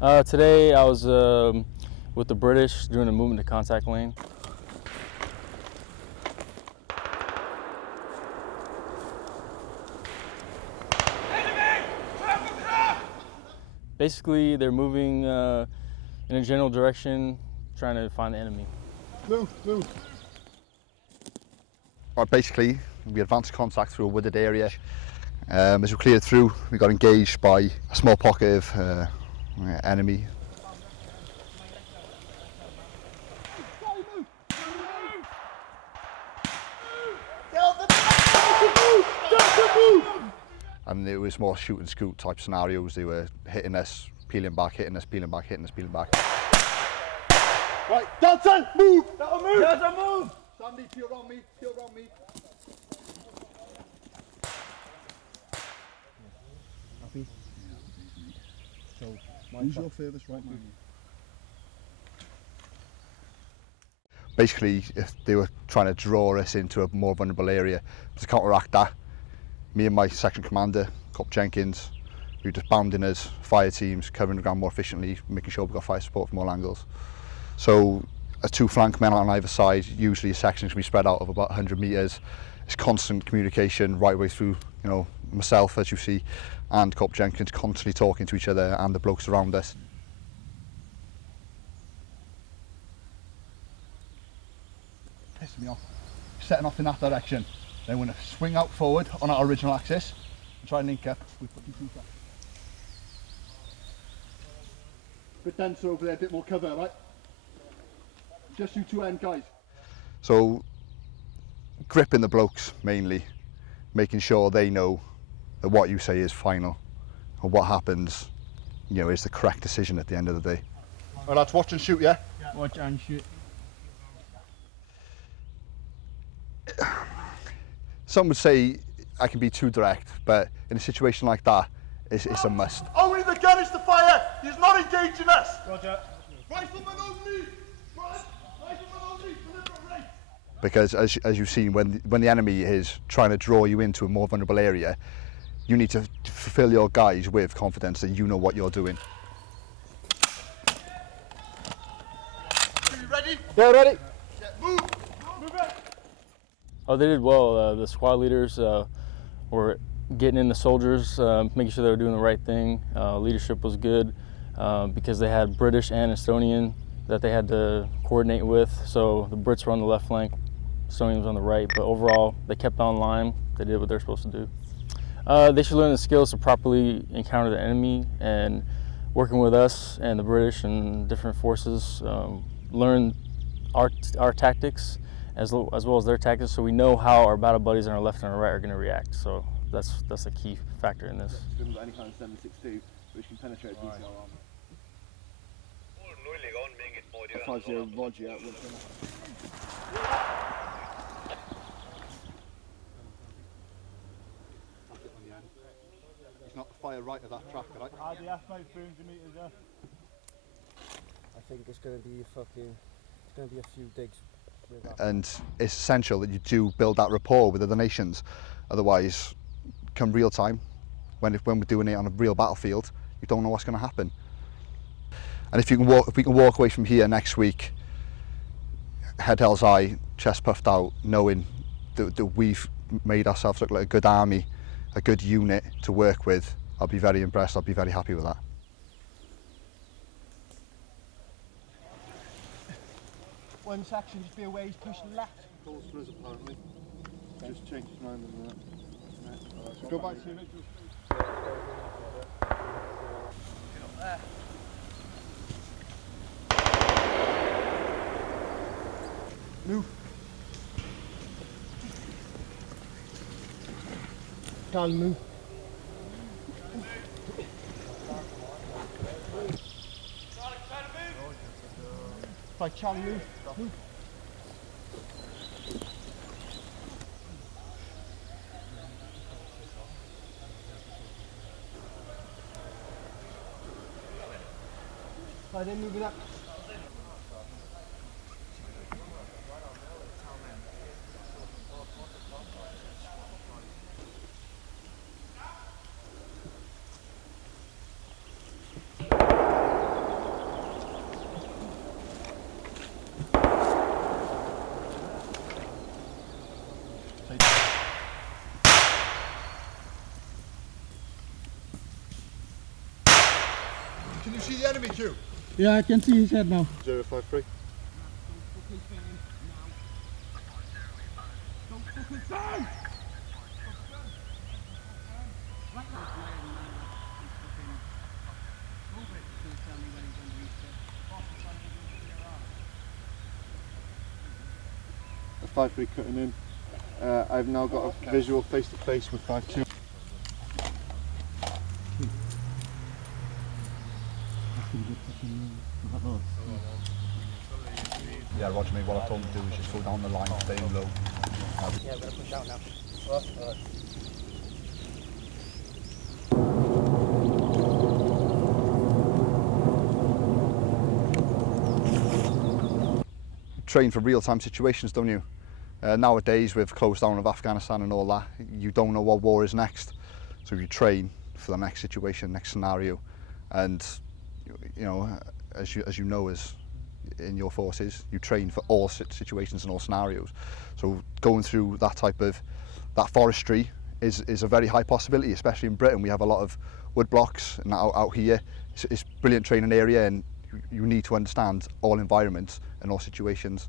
Today I was with the British doing a movement to contact lane. Basically, they're moving in a general direction, trying to find the enemy. Move, move. Right, basically, we advanced contact through a wooded area. As we cleared through, we got engaged by a small pocket of enemy. And it was more shoot and scoot type scenarios. They were hitting us, peeling back, hitting us, peeling back, hitting us, peeling back. Right, Dalton, move! That'll move! Delta, move! Sandy, peel around me, peel around me. Happy? So, who's your furthest right man? Basically, if they were trying to draw us into a more vulnerable area, to counteract that, me and my section commander, Cop Jenkins, we were just bounding us, fire teams, covering the ground more efficiently, making sure we got fire support from all angles. So, as two flank men on either side, usually a section can be spread out of about 100 metres. It's constant communication right way through, you know, myself, as you see, and Cop Jenkins constantly talking to each other and the blokes around us. Pissing me off. Setting off in that direction. Then we're going to swing out forward on our original axis and try and link up with fucking two tracks. Bit denser over there, a bit more cover, right? Just you two end guys. So, gripping the blokes mainly, making sure they know that what you say is final, and what happens, you know, is the correct decision at the end of the day. Alright lads, watch and shoot, yeah? Watch and shoot. Some would say I can be too direct, but in a situation like that, it's a must. Only the gun is to fire! He's not engaging us! Roger. Rifleman only! Rifleman only! Deliberate rate! Because as you've seen, when the enemy is trying to draw you into a more vulnerable area, you need to fulfill your guys with confidence that you know what you're doing. Are you ready? Yeah, ready. Yeah, move! Move it! Oh, they did well. The squad leaders were getting in the soldiers, making sure they were doing the right thing. Leadership was good because they had British and Estonian that they had to coordinate with. So the Brits were on the left flank, Estonian was on the right, but overall they kept on line. They did what they're supposed to do. They should learn the skills to properly encounter the enemy, and working with us and the British and different forces, learn our tactics as well as their tactics, so we know how our battle buddies on our left and our right are going to react. So that's a key factor in this. Any kind of 762 which can penetrate the armor. 50 Roger, He's not fire right of that track, right? RDF, mate, 300 metres, yeah. I think it's going to be a few digs. And it's essential that you do build that rapport with other nations. Otherwise, come real time, when we're doing it on a real battlefield, you don't know what's going to happen. And if we can walk away from here next week, head held high, chest puffed out, knowing that we've made ourselves look like a good army, a good unit to work with, I'll be very impressed. I'll be very happy with that. One section just be away, he's pushing left. Calls for us apparently. Just change his mind on that. Right. Go back to your neutral. Move. Charlie, move. Right, Charlie, move. Move. Right, then move it up. you see the enemy, Q? Yeah, I can see his head now. 053. A 5-3 cutting in. I've now got a visual face to face with 5-2. Yeah, Roger, mate, what I told him to do is just go down the line, staying low. Yeah, we're gonna push out now. Train for real-time situations, don't you? Nowadays, with close down of Afghanistan and all that, you don't know what war is next. So you train for the next situation, next scenario, and you know, as you know, as in your forces, you train for all situations and all scenarios. So going through that forestry is a very high possibility, especially in Britain. We have a lot of wood blocks, and out here, it's brilliant training area, and you need to understand all environments and all situations.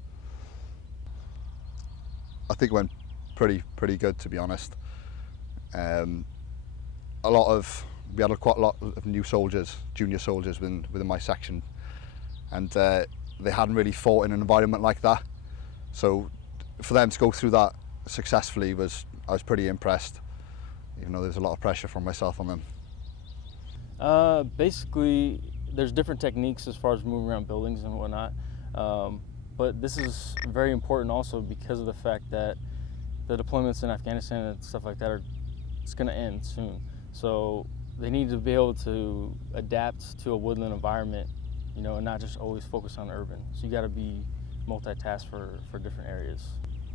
I think it went pretty good, to be honest. We had quite a lot of new soldiers, junior soldiers within my section, and they hadn't really fought in an environment like that. So for them to go through that successfully I was pretty impressed, even though there's a lot of pressure from myself on them. Basically, there's different techniques as far as moving around buildings and whatnot, but this is very important also because of the fact that the deployments in Afghanistan and stuff like that it's going to end soon. So they need to be able to adapt to a woodland environment, you know, and not just always focus on urban. So you got to be multitask for different areas.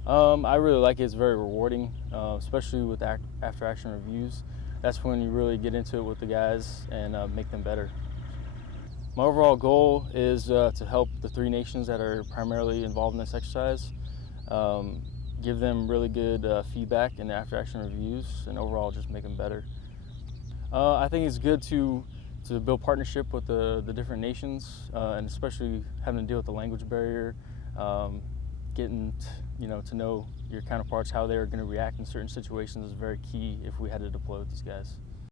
I really like it. It's very rewarding, especially with after action reviews. That's when you really get into it with the guys and make them better. My overall goal is to help the 3 nations that are primarily involved in this exercise, give them really good feedback in the after action reviews, and overall just make them better. I think it's good to build partnership with the different nations, and especially having to deal with the language barrier, getting to know your counterparts, how they're going to react in certain situations is very key if we had to deploy with these guys.